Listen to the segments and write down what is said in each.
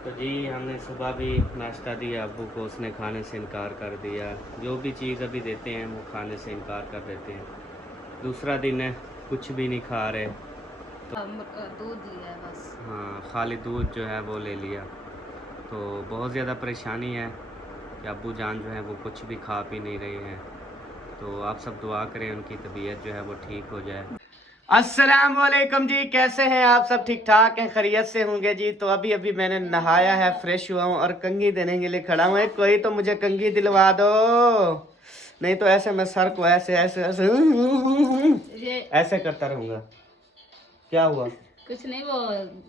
तो जी हमने सुबह भी नाश्ता दिया अब्बू को, उसने खाने से इनकार कर दिया। जो भी चीज़ अभी देते हैं वो खाने से इनकार कर देते हैं। दूसरा दिन है, कुछ भी नहीं खा रहे। दूध लिया है बस। हाँ, खाली दूध जो है वो ले लिया। तो बहुत ज़्यादा परेशानी है कि अब्बू जान जो है वो कुछ भी खा पी नहीं रहे हैं। तो आप सब दुआ करें उनकी तबीयत जो है वो ठीक हो जाए। अस्सलाम वालेकुम जी, कैसे हैं आप सब? ठीक ठाक हैं, खैरियत से होंगे जी। तो अभी अभी मैंने नहाया है, फ्रेश हुआ हूँ और कंघी देने के लिए खड़ा हूँ। कोई तो मुझे कंघी दिलवा दो, नहीं तो ऐसे मैं सर को ऐसे ऐसे ऐसे ऐसे करता रहूंगा। क्या हुआ? कुछ नहीं, वो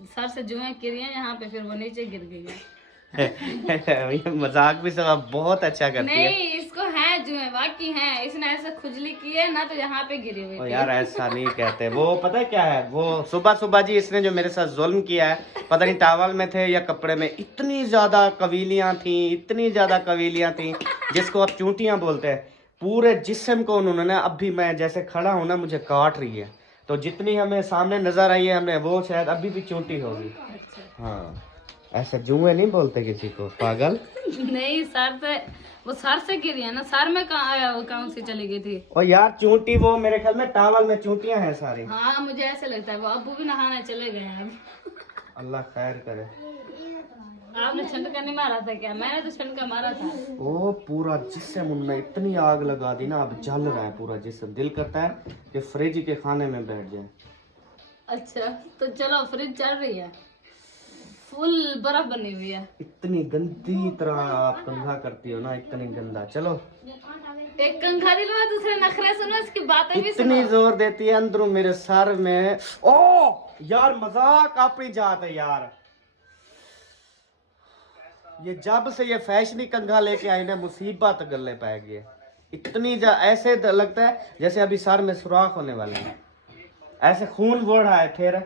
सर से जुएं गिरी हैं यहाँ पे, फिर वो नीचे गिर गई है। ये मजाक भी सब बहुत अच्छा करती है। नहीं, इसको है जुएं, बाकी है, इसने ऐसे खुजली की है ना, तो यहाँ पे गिरी हुई ओ थी। यार ऐसा नहीं कहते, वो पता है क्या है, वो सुबह सुबह जी इसने जो मेरे साथ जुल्म किया है, पता नहीं टावल में थे या कपड़े में, इतनी ज्यादा कवीलियां थी, इतनी ज्यादा कवीलियां थी जिसको आप चूंटियां बोलते हैं। पूरे जिस्म को उन्होंने, अब भी मैं जैसे खड़ा हूं ना मुझे काट रही है। तो जितनी हमें सामने नजर आई है हमें, वो शायद अभी भी चूंटी होगी। हाँ, ऐसा जुए नहीं बोलते किसी को, पागल। नहीं, सर से, वो सर से गिरी है ना, सर में कहाँ से चली गई थी। और यार चूंटी, वो मेरे ख्याल में टावल में चूंटियां हैं सारी। हाँ, मुझे ऐसे लगता है। वो अब्बू भी नहाने चले गए हैं अब। अल्लाह खैर करे। आपने छंटका नहीं मारा था क्या? मैंने तो छंटका मारा था। ओ पूरा जिस्म उनने इतनी आग लगा दी ना, अब जल रहा है पूरा जिस्म। दिल करता है कि फ्रिज के खाने में बैठ जाए। अच्छा, तो चलो, फ्रिज चल रही है, फुल बर्फ बनी हुई है। इतनी गंदी तरह आप कंघा करती हो ना, इतनी गंदा। चलो, एक कंघा दिलवा, दूसरे नखरे सुनो, इसकी बातें भी सुनो। इतनी जोर देती है अंदरों मेरे सर में। ओ यार, मजाक अपनी जात है यार। ये जब से ये फैशनी कंघा लेके आई ना, मुसीबत गले पै गई है। इतनी ऐसे लगता है जैसे अभी सर में सुराख होने वाले हैं, ऐसे खून बोल रहा है। फिर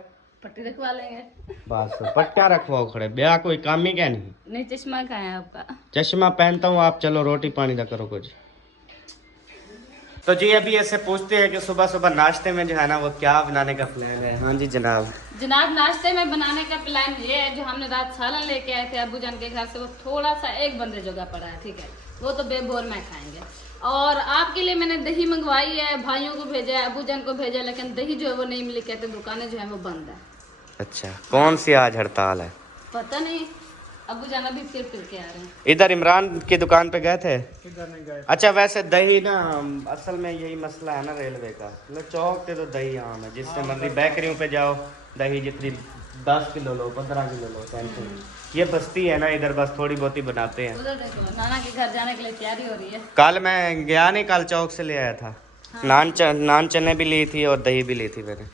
पट्टी रखवा लेंगे। बस पट्टा रखवाओ खड़े, ब्याह कोई काम ही क्या नहीं। नहीं, चश्मा कहाँ है आपका? चश्मा पहनता हूँ, आप चलो रोटी पानी का करो कुछ। तो जी अभी ऐसे पूछते हैं कि सुबह सुबह नाश्ते में जो है ना वो क्या बनाने का प्लान है। हाँ जी जनाब। जनाब, नाश्ते में बनाने का प्लान ये है, जो हमने रात सालन लेके आए थे अबू जान के घर से, वो थोड़ा सा एक बंदे जगह पड़ा है, ठीक है, वो तो बेबोर में खाएंगे। और आपके लिए मैंने दही मंगवाई है, भाइयों को भेजा है, अबू जान को भेजा है, लेकिन दही जो है वो नहीं मिली, कहते दुकानें जो है वो बंद है। अच्छा, कौन सी आज हड़ताल है? पता नहीं, अबू जान अभी फिर के आ रहे हैं। इधर इमरान की दुकान पे गए थे? इधर नहीं गए। अच्छा, वैसे दही ना, असल में यही मसला है ना रेलवे का, मतलब चौक पे तो दही आम है, जिससे मर्जी बेकरियों पे जाओ, दही जितनी 10 किलो लो, 15 किलो लो, टेंशन। ये बस्ती है ना इधर, बस थोड़ी बहुत ही बनाते हैं। उधर देखो, नाना के घर जाने के लिए तैयारी हो रही है। कल मैं गया नहीं, कल चौक से ले आया था। हाँ। नान चने भी ली थी और दही भी ली थी मैंने।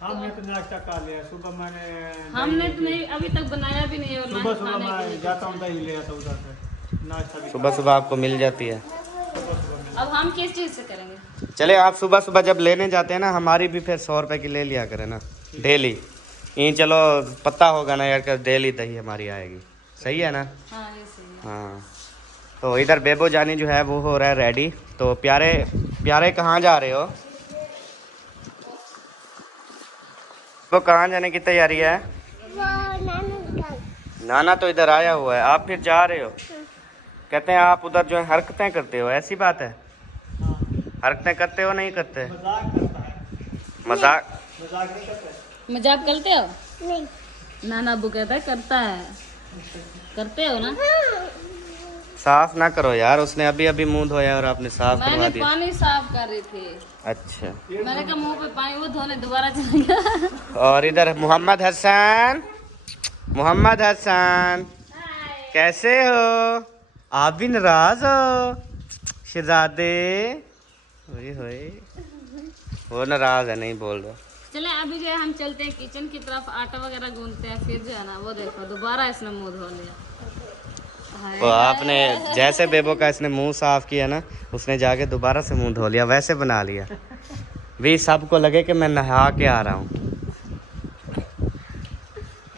हमने तो नाश्ता कर लिया सुबह। मैंने हमने तो नहीं, अभी तक बनाया भी नहीं। और सुबह सुबह मैं जाता हूँ दही ले आता उधर से नाश्ता भी सुबह सुबह आपको मिल जाती है। अब हम किस चीज से करेंगे? चले, आप सुबह सुबह जब लेने जाते हैं ना, हमारी भी फिर 100 रुपए की ले लिया करें ना डेली। ये चलो पता होगा ना यार, डेली दही हमारी आएगी। सही है ना? हाँ, ये सही है। हाँ। तो इधर बेबो जानी जो है वो हो रहा है रेडी। तो प्यारे प्यारे कहाँ जा रहे हो? वो कहाँ जाने की तैयारी है? नाना तो इधर आया हुआ है, आप फिर जा रहे हो? कहते हैं आप उधर जो है हरकतें करते हो, ऐसी बात है? हरकतें करते हो नहीं करते? मजाक मजाक करते हो? नहीं। नाना अबू कहता है करता है। करते हो ना? साफ ना करो यार, उसने अभी अभी मुंह धोया और आपने साफ करवा मैंने दिया। पानी साफ कर रही थी। अच्छा। मैंने कहा मुंह पे पानी, वो धोने दोबारा चल गया। और इधर मोहम्मद हसन, मोहम्मद हसन कैसे हो? आप भी नाराज हो शहजादे? ओए होए, वो नाराज है, नहीं बोल रहा। चले, अभी जो है हम चलते हैं किचन की तरफ, आटा वगैरह गूंथते हैं, फिर जो है ना वो देखो दोबारा इसने मुंह धो लिया। वो आपने जैसे बेबो का इसने मुंह साफ किया ना, उसने जाके दोबारा से मुंह धो लिया, वैसे बना लिया भी सबको लगे कि मैं नहा के आ रहा हूँ।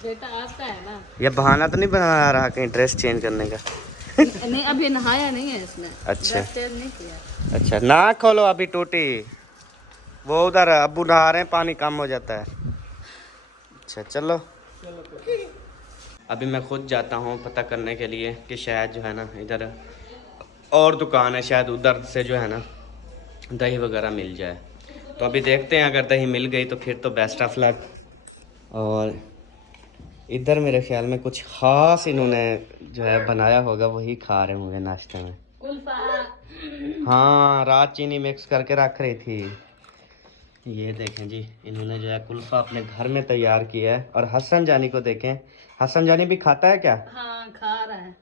बेटा आता है ना। ये बहाना तो नहीं बना रहा कहीं ड्रेस चेंज करने का? नहीं, अभी नहाया नहीं है इसने। अच्छा। ड्रेस चेंज नहीं किया। अच्छा, ना खोलो अभी टूटी। वो उधर अब्बू नहा रहे हैं, पानी कम हो जाता है। अच्छा चलो। अभी मैं खुद जाता हूँ पता करने के लिए कि शायद जो है ना इधर और दुकान है, शायद उधर से जो है ना दही वगैरह मिल जाए। तो अभी देखते हैं, अगर दही मिल गई तो फिर तो बेस्ट ऑफ लक। और इधर मेरे ख्याल में कुछ ख़ास इन्होंने जो है बनाया होगा, वही खा रहे होंगे नाश्ते में। कुल्फा। हाँ, रात चीनी मिक्स करके रख रही थी। ये देखें जी, इन्होंने जो है कुल्फा अपने घर में तैयार किया है। और हसन जानी को देखें, हसन जानी भी खाता है क्या? हाँ, खा रहा है।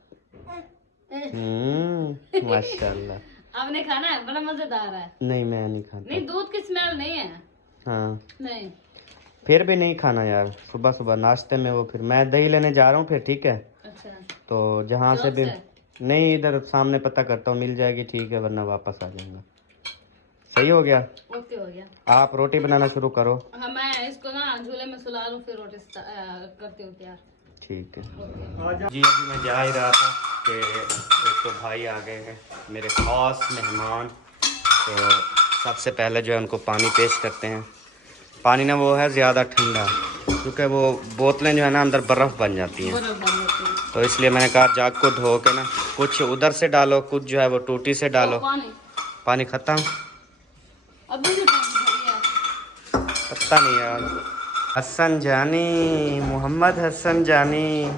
माशाल्लाह। आपने खाना है? बड़ा मजेदार है। नहीं, मैं नहीं खाता। नहीं, दूध की स्मेल नहीं है। हाँ, नहीं, फिर भी नहीं खाना यार, सुबह सुबह नाश्ते में वो। फिर मैं दही लेने जा रहा हूँ फिर, ठीक है? अच्छा। तो जहाँ से जॉब भी से? नहीं, इधर सामने पता करता हूँ, मिल जाएगी ठीक है, वरना वापस आ जाऊंगा। सही हो गया? ओके हो गया। आप रोटी बनाना शुरू करो। हाँ, मैं इसको ना झूले में सुला लूँ, फिर रोटी करती हूँ तैयार। ठीक है ओके। जी। अभी मैं जा ही रहा था कि एक तो भाई आ गए हैं, मेरे ख़ास मेहमान। तो सबसे पहले जो है उनको पानी पेश करते हैं। पानी ना वो है ज़्यादा ठंडा, क्योंकि वो बोतलें जो है ना अंदर बर्फ़ बन जाती हैं। तो इसलिए मैंने कहा जग को धो के ना कुछ उधर से डालो, कुछ जो है वो टूटी से डालो। पानी ख़त्म, अभी भी पता नहीं यार। हसन जानी, मोहम्मद हसन जानी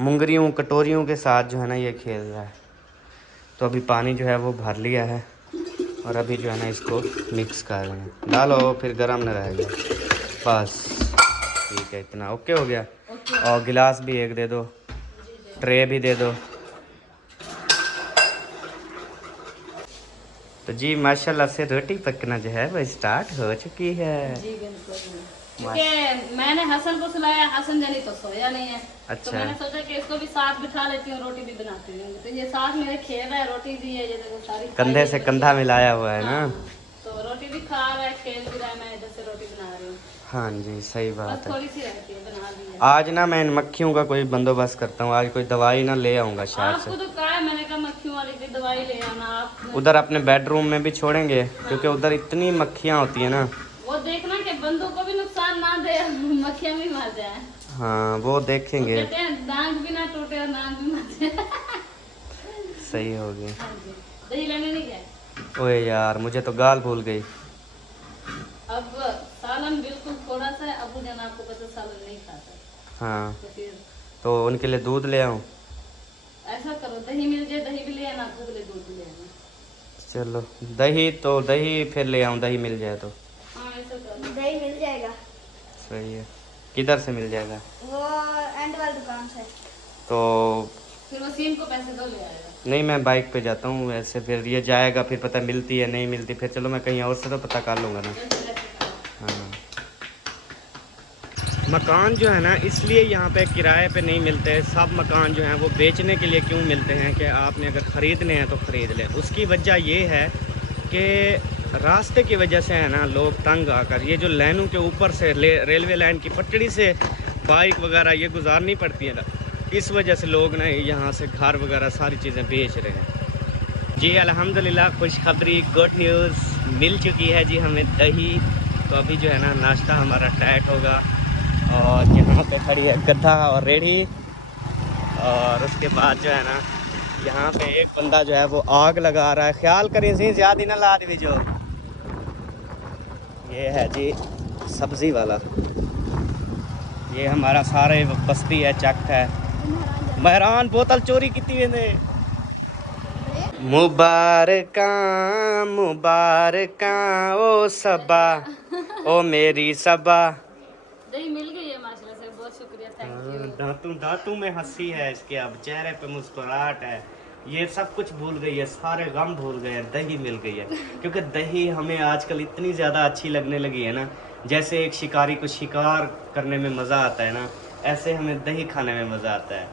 मुंगरियों कटोरियों के साथ जो है ना ये खेल रहा है। तो अभी पानी जो है वो भर लिया है और अभी जो है ना इसको मिक्स कर रहे हैं। डालो, फिर गर्म न रहेगा। बस ठीक है, इतना ओके हो गया। और गिलास भी एक दे दो, ट्रे भी दे दो। तो जी माशाल्लाह से रोटी पकना जो है वो स्टार्ट हो चुकी है। जी बिल्कुल। क्योंकि मैंने हसन को सुलाया, हसन जानी तो सोया नहीं है। अच्छा। तो मैंने सोचा कि इसको भी साथ बिठा लेती हूँ, रोटी भी बनाती हूँ। तो ये साथ मेरे खेल रहा है, रोटी भी है, ये देखो सारी कंधे से कंधा मिलाया हुआ है ना। तो रोटी भी खा रहा है, खेल भी रहा है, मैं इधर से रोटी बना रही हूँ। हाँ जी, सही बात है। थोड़ी सी रहती है, बना ली है। आज ना मैं इन मक्खियों का कोई बंदोबस्त करता हूँ। आज कोई दवाई ना ले आऊँगा शायद आपको से। तो कहा है मैंने, कहा मक्खियों वाली की दवाई ले आना आप। उधर अपने बेडरूम में भी छोड़ेंगे, क्योंकि उधर इतनी मक्खियाँ होती हैं ना। वो देखना कि बंदों को भी नुकसान ना दे, मक्खियाँ भी मर जाए। हाँ, वो देखेंगे। कहते हैं नाक भी ना टूटे और नाक भी मर जाए। सही हो गया। हाँ जी। दही लेने नहीं गए? ओए यार, मुझे तो गाल भूल गई। अब सालन बिल्कुल थोड़ा सा है, अबू जान आपको पता सालन नहीं खाता। हाँ, तो फिर तो उनके लिए दूध ले आऊँ? ऐसा करो, दही मिल जाए, दही भी ले आना, आपको के लिए दूध ले आना। चलो, दही तो दही फिर ले आऊँ, दही मिल जाए तो। हाँ, ऐसा करो। दही मिल जाएगा, सही है। किधर से मिल जाएगा? वो एंड वाली दुकान से। तो फिर वसीम को पैसे दो, ले आएगा। नहीं, मैं बाइक पे जाता हूँ वैसे, फिर ये जाएगा, फिर पता मिलती है नहीं मिलती, फिर चलो मैं कहीं और से तो पता कर लूँगा ना। हाँ, मकान जो है ना इसलिए यहाँ पे किराए पे नहीं मिलते। सब मकान जो हैं वो बेचने के लिए क्यों मिलते हैं कि आपने अगर ख़रीदने हैं तो ख़रीद लें। उसकी वजह ये है कि रास्ते की वजह से है ना लोग तंग आकर, ये जो लाइनों के ऊपर से रेलवे लाइन की पटड़ी से बाइक वगैरह ये गुजारनी पड़ती है ना, इस वजह से लोग ना यहाँ से घर वगैरह सारी चीज़ें बेच रहे हैं। जी अल्हम्दुलिल्लाह, खुशखबरी, गुड न्यूज़ मिल चुकी है जी हमें दही। तो अभी जो है ना नाश्ता हमारा टाइट होगा। और यहाँ पे खड़ी है गड्ढा और रेड़ी। और उसके बाद जो है ना यहाँ पे एक बंदा जो है वो आग लगा रहा है। ख्याल करें सी ज़्यादा ना ला दी जो। ये है जी सब्ज़ी वाला, ये हमारा सारे बस्ती है, चक है। महरान बोतल चोरी की थी ने। मुबारका मुबारका ओ सबा, ओ मेरी सबा। दही मिल गई है माशाल्लाह से, बहुत शुक्रिया, थैंक यू। दांतों में हंसी है इसके, अब चेहरे पे मुस्कुराहट है। ये सब कुछ भूल गई है, सारे गम भूल गए हैं, दही मिल गई है। क्योंकि दही हमें आजकल इतनी ज़्यादा अच्छी लगने लगी है ना। जैसे एक शिकारी को शिकार करने में मज़ा आता है ना, ऐसे हमें दही खाने में मज़ा आता है।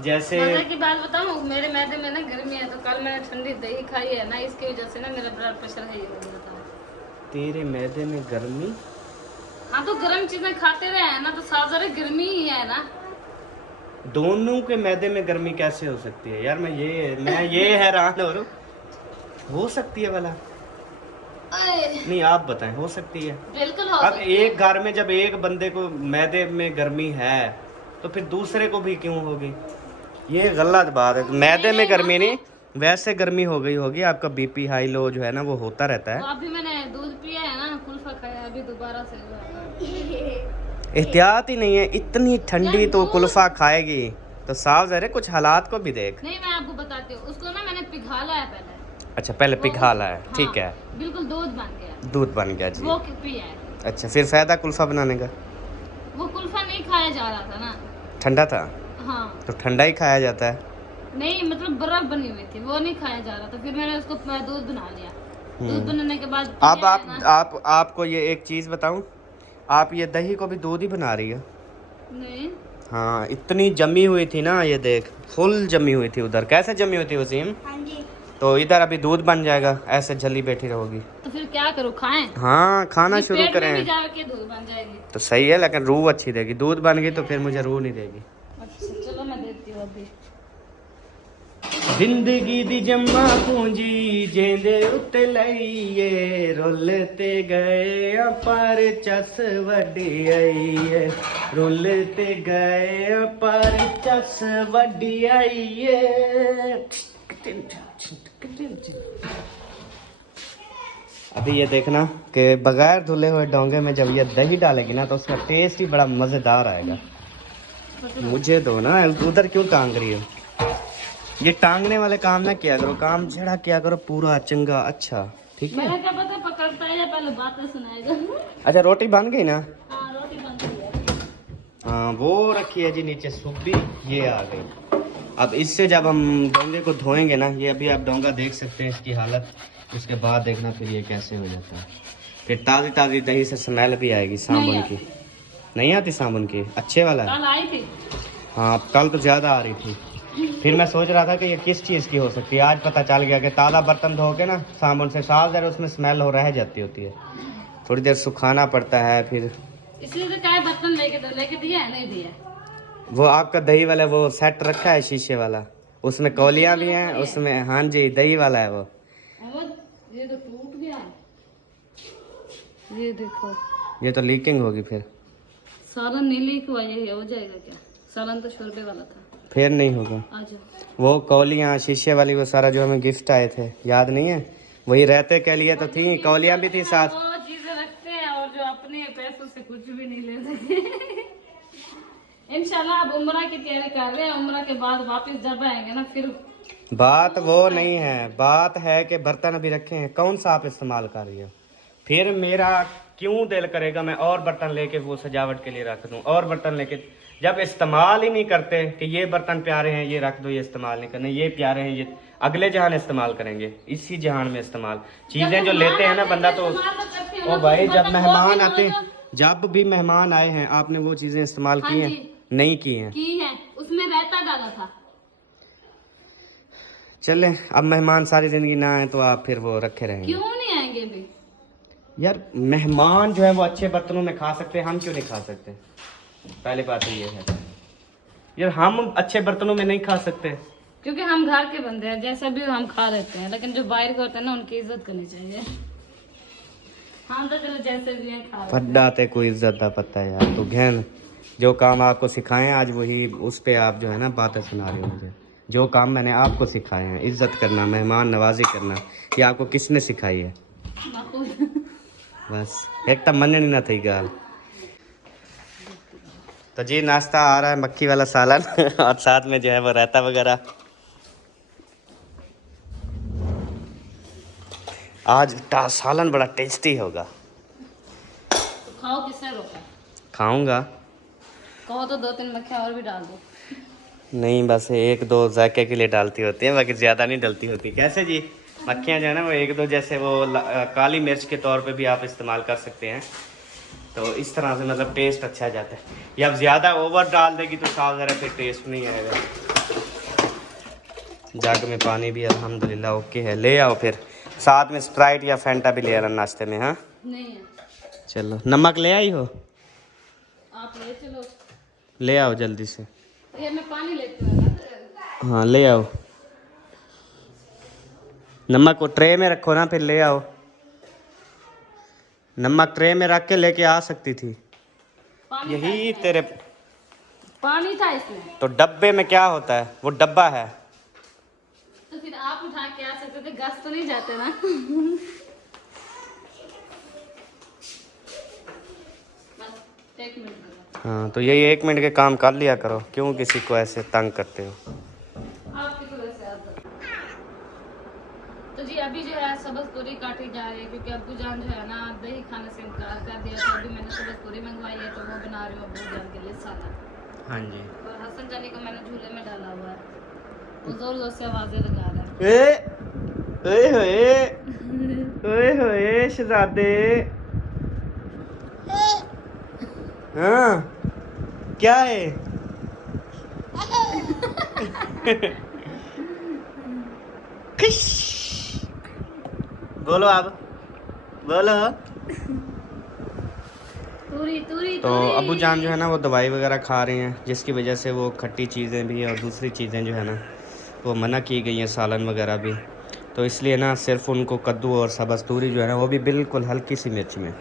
जैसे मजे की बात बताऊं, मेरे मैदे में ना गर्मी है, तो कल मैंने ठंडी दही खाई है ना, इसकी वजह से ना मेरा ब्लड प्रेशर है। तेरे मैदे में गर्मी? हाँ, तो गर्म चीजें खाते रहे हैं ना, तो सारा गर्मी ही है ना। दोनों के मैदे में गर्मी कैसे हो सकती है यार? मैं ये हैरान हो सकती है भला? नहीं, आप बताएं, हो सकती है? बिल्कुल हो अब सकती है। एक घर में जब एक बंदे को मैदे में गर्मी है तो फिर दूसरे को भी क्यों होगी? ये गलत बात है। मैदे में गर्मी नहीं, वैसे गर्मी हो गई होगी, आपका बीपी हाई लो जो है ना वो होता रहता तो है। अभी मैंने दूध पिया है ना, कुल्फा खाया, अभी दोबारा से एहतियात ही नहीं है, इतनी ठंडी तो कुल्फा खाएगी तो साफ ज़ाहिर है कुछ हालात को भी देख। नहीं, मैं आपको बताती हूँ, उसको ना मैंने पिघाला है पहले। अच्छा, पहले पिघाला है, हाँ, ठीक है, बिल्कुल दूध बन गया, दूध बन गया जी। वो पिया है। अच्छा, फिर फायदा कुल्फा बनाने का? वो कुल्फा नहीं खाया जा रहा था ना। ठंडा था हाँ, तो ठंडा ही खाया जाता है। नहीं मतलब बर्फ बनी हुई थी, वो नहीं खाया जा रहा था, फिर मैंने उसको दूध बना लिया। दूध बनाने के बाद अब पिया है ना। आपको ये एक चीज़ बताऊं, आप ये दही को भी दूध ही बना रही है। नहीं, हाँ, इतनी जमी हुई थी ना, ये देख फुल जमी हुई थी। उधर कैसे जमी हुई थी वसीम? हाँ जी। तो इधर अभी दूध बन जाएगा, ऐसे जली बैठी रहोगी। तो फिर क्या करूँ, खाएं? हाँ, खाना ये शुरू पेट में करें भी जाके दूध बन जाएगी। तो सही है, लेकिन रूह अच्छी देगी। दूध बन गई तो फिर मुझे रूह नहीं देगी। अच्छा चलो, मैं देती हूँ अभी। जिंदगी दी जम्मा पूंजी जेंदे उत्ते लईए, रुलते गए पर चस वड्डी आईए, रुलते गए पर चस वड्डी आईए। अभी ये देखना कि बगैर धुले हुए डोंगे में जब ये दही डालेगी ना तो उसका टेस्ट ही बड़ा मज़ेदार आएगा। मुझे दो ना, उधर क्यों टांग रही हो? ये टांगने वाले काम ना किया करो, काम जड़ा किया करो पूरा चंगा अच्छा, ठीक है? मैंने क्या पता पकड़ता है या पहले बातें सुनाएगा। अच्छा, रोटी बन गई ना? हाँ, रोटी बन गई है। हाँ, वो रखी है जी नीचे सुब्बी, ये आ गई। अब इससे जब हम डोंगे को धोएंगे ना, ये अभी आप डोंगा देख सकते हैं इसकी हालत, उसके बाद देखना फिर ये कैसे हो जाता है। फिर ताज़ी ताज़ी दही से स्मेल भी आएगी साबुन की। नहीं आती साबुन की? अच्छे वाला है। कल आई थी। हाँ, कल तो ज़्यादा आ रही थी। फिर मैं सोच रहा था कि ये किस चीज़ की हो सकती है। आज पता चल गया कि ताज़ा बर्तन धो के ना साबुन से साल देर उसमें स्मेल हो रह जाती होती है, थोड़ी देर सुखाना पड़ता है। फिर इसलिए तो क्या बर्तन लेके दिया है, नहीं दिया। वो आपका दही वाला वो सेट रखा है शीशे वाला, उसमें कौलियाँ भी हैं उसमें। हाँ जी, दही वाला है वो। और ये तो टूट गया, ये देखो। ये तो लीकिंग होगी फिर। सालन नहीं लीक हुआ, ये हो जाएगा क्या? सालन तो शोरबे वाला था। फिर नहीं होगा। आजा। वो कौलियाँ शीशे वाली वो सारा जो हमें गिफ्ट आए थे, याद नहीं है? वही रहते के लिए तो थी, कौलियाँ भी थी साथ। वो चीजें रखते हैं और जो अपने पैसों से कुछ भी नहीं लेते। इंशाल्लाह अब उम्रा की तैयारी कर रहे हैं, उम्रा के बाद वापस जब आएंगे ना फिर। बात वो नहीं है, बात है कि बर्तन अभी रखे हैं, कौन सा आप इस्तेमाल कर रही हो? फिर मेरा क्यों दिल करेगा मैं और बर्तन लेके वो सजावट के लिए रख दूं, और बर्तन लेके, जब इस्तेमाल ही नहीं करते कि ये बर्तन प्यारे हैं ये रख दो, ये इस्तेमाल नहीं करने, ये प्यारे हैं ये अगले जहान इस्तेमाल करेंगे, इसी जहान में इस्तेमाल। चीज़ें जो लेते हैं ना बंदा तो ओ भाई, जब भी मेहमान आए हैं आपने वो चीज़ें इस्तेमाल की हैं? नहीं की हैं। की है, उसमें रायता डाला था। चले, अब मेहमान सारी जिंदगी ना आए तो आप फिर वो रखे रहेंगे। क्यों नहीं आएंगे भी? यार मेहमान जो है वो अच्छे बर्तनों में खा सकते हैं, हम क्यों नहीं खा सकते? पहली बात तो ये है यार, हम अच्छे बर्तनों में नहीं खा सकते क्योंकि हम घर के बंदे हैं, जैसा भी हम खा लेते हैं, लेकिन जो बाहर के होते हैं ना उनकी इज्जत करनी चाहिए। हम तो चलो जैसे भी हैं खा लेते हैं। फड्डा ते कोई इज्जत दा पता है यार, तो घेन जो काम आपको सिखाए हैं आज वही उस पे आप जो है ना बातें सुना रहे हो मुझे। जो काम मैंने आपको सिखाए हैं, इज्जत करना, मेहमान नवाजी करना, ये आपको किसने सिखाई है? बस एक तो मन नहीं ना थी गाल। तो जी नाश्ता आ रहा है, मक्खी वाला सालन और साथ में जो है वो रायता वगैरह। आज सालन बड़ा टेस्टी होगा। तो खाओ, किसने रोका? खाऊंगा। कहो तो 2-3 मक्खियाँ और भी डाल दो। नहीं, बस 1-2 जायके के लिए डालती होती है, बाकी ज़्यादा नहीं डालती होती। कैसे जी? मक्खियाँ जो है ना वो 1-2 जैसे वो काली मिर्च के तौर पे भी आप इस्तेमाल कर सकते हैं, तो इस तरह से मतलब टेस्ट अच्छा जाता है। या अब ज़्यादा ओवर डाल देगी तो साफ ज़रा फिर टेस्ट नहीं आएगा। जग में पानी भी अल्हम्दुलिल्लाह ओके है, ले आओ फिर साथ में स्प्राइट या फैंटा भी ले आना नाश्ते में। हाँ नहीं है, चलो, नमक ले आई हो? आप ले चलो। ले आओ जल्दी से। ये मैं पानी लेती हूँ। हाँ ले आओ, नमक को ट्रे में रखो ना, फिर ले आओ। नमक ट्रे में रख के लेके आ सकती थी। पानी यही तेरे पानी था इसमें। तो डब्बे में क्या होता है? वो डब्बा है। तो फिर आप उठा के आ सकते थे, गैस तो नहीं जाते ना। बस 1 मिनट लगा। हाँ, तो यही 1 मिनट के काम कर लिया करो, क्यों किसी को ऐसे तंग करते हो? आपकी तो वैसे आदत। तो जी अभी जो है सब्ज़ पूरी काटी जा रही है, क्योंकि अब्बू जान जो है ना दही खाने से इनकार कर दिया। तो अभी मैंने सब्ज़ पूरी मंगवाई है, तो वो बना रही हूँ अब्बू जान के लिए सालन। हाँ जी। और हसन जानी को मैंने झूले में डाला हुआ है, वो जोर जोर से आवाजें लगा रहा है। ओए होए शहजादे। हाँ, क्या है? बोलो आप, बोलो। तूरी तूरी तो अब्बू जान जो है ना वो दवाई वगैरह खा रहे हैं, जिसकी वजह से वो खट्टी चीज़ें भी और दूसरी चीज़ें जो है ना वो मना की गई हैं, सालन वगैरह भी। तो इसलिए ना सिर्फ उनको कद्दू और सब्ज़ तूरी जो है ना वो भी बिल्कुल हल्की सी मिर्च में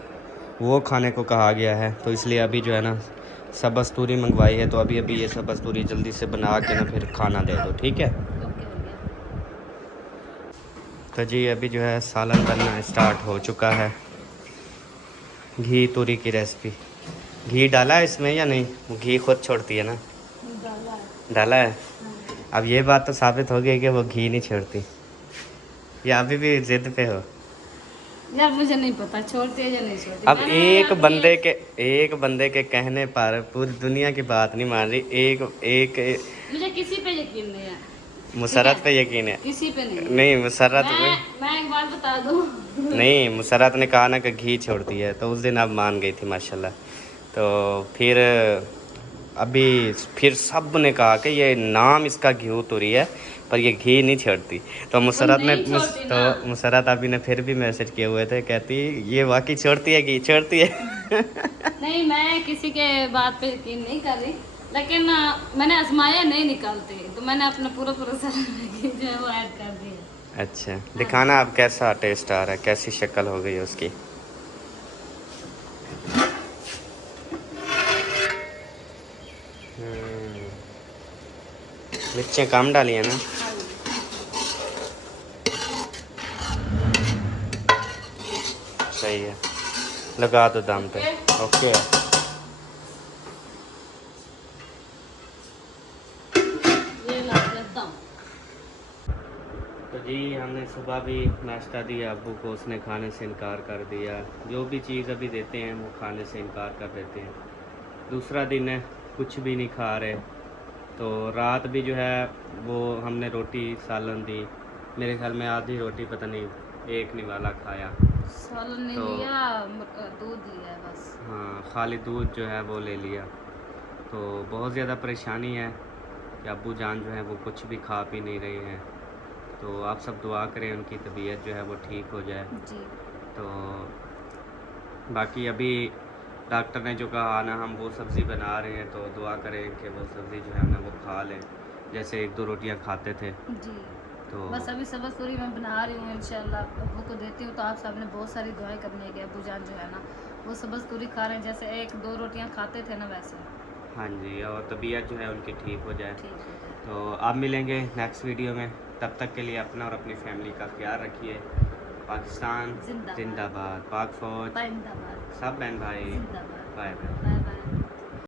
वो खाने को कहा गया है। तो इसलिए अभी जो है ना सब्ज़ तूरी मंगवाई है, तो अभी अभी ये सब्ज़ तूरी जल्दी से बना के ना फिर खाना दे दो, ठीक है? ओके हो गया। तो जी अभी जो है सालन बनना स्टार्ट हो चुका है। घी तूरी की रेसिपी। घी डाला है इसमें या नहीं? वो घी खुद छोड़ती है ना? डाला है। डाला है। अब ये बात तो साबित हो गई कि वो घी नहीं छोड़ती, या अभी भी जिद पे हो? यार मुझे नहीं पता छोड़ती है या नहीं छोड़ती। अब मैंने एक अपनी- बंदे के कहने पर पूरी दुनिया की बात नहीं मान रही। एक मुझे किसी पे यकीन नहीं है। मुसरत ठीक पे यकीन है? किसी पे नहीं। नहीं मुसरत मैं एक बात बता दूं। नहीं, मुसरत ने कहा ना कि घी छोड़ती है, तो उस दिन अब मान गई थी माशाल्लाह। तो फिर अभी फिर सब ने कहा कि ये नाम इसका घी तूरी है पर ये घी नहीं छोड़ती। तो मुसरत ने नहीं छोड़ती ना। तो मुसरत अभी ने फिर भी मैसेज किए हुए थे, कहती ये वाकई छोड़ती है, घी छोड़ती है। नहीं मैं किसी के बात पे यकीन नहीं कर रही, लेकिन मैंने आजमाया नहीं निकालते, तो मैंने अपना पूरा सारा घी जो है वो ऐड कर दिया। अच्छा, दिखाना अब कैसा टेस्ट आ रहा है, कैसी शक्ल हो गई है उसकी। मिर्चें कम डाली है ना? सही है, लगा दो दाम पे। ओके। ये ला के दम। तो जी हमने सुबह भी नाश्ता दिया अब्बू को, उसने खाने से इनकार कर दिया। जो भी चीज़ अभी देते हैं वो खाने से इनकार कर देते हैं। दूसरा दिन है, कुछ भी नहीं खा रहे। तो रात भी जो है वो हमने रोटी सालन दी, मेरे ख्याल में आधी रोटी पता नहीं एक निवाला खाया। सालन नहीं तो लिया, दूध लिया बस। हाँ, खाली दूध जो है वो ले लिया। तो बहुत ज़्यादा परेशानी है कि अब्बू जान जो है वो कुछ भी खा पी नहीं रहे हैं। तो आप सब दुआ करें उनकी तबीयत जो है वो ठीक हो जाए। जी। तो बाकी अभी डॉक्टर ने जो कहा ना हम वो सब्ज़ी बना रहे हैं, तो दुआ करें कि वो सब्ज़ी जो है ना वो खा लें, जैसे 1-2 रोटियां खाते थे। जी तो बस अभी सब्ज़ पूरी मैं बना रही हूँ, इंशाल्लाह अब्बू को देती हूँ। तो आप सब ने बहुत सारी दुआएं करनी है कि अब्बू जान जो है ना वो सब्ज़ पूरी खा रहे हैं, जैसे 1-2 रोटियां खाते थे ना वैसे। हाँ जी, और तबीयत जो है उनकी ठीक हो जाए। ठीक है। तो आप मिलेंगे नेक्स्ट वीडियो में, तब तक के लिए अपना और अपनी फैमिली का ख्याल रखिए। पाकिस्तान जिंदाबाद। जिंदाबाद, पाक फौज जिंदाबाद। सब बहन भाई, जिंदाबाद। Bye bye.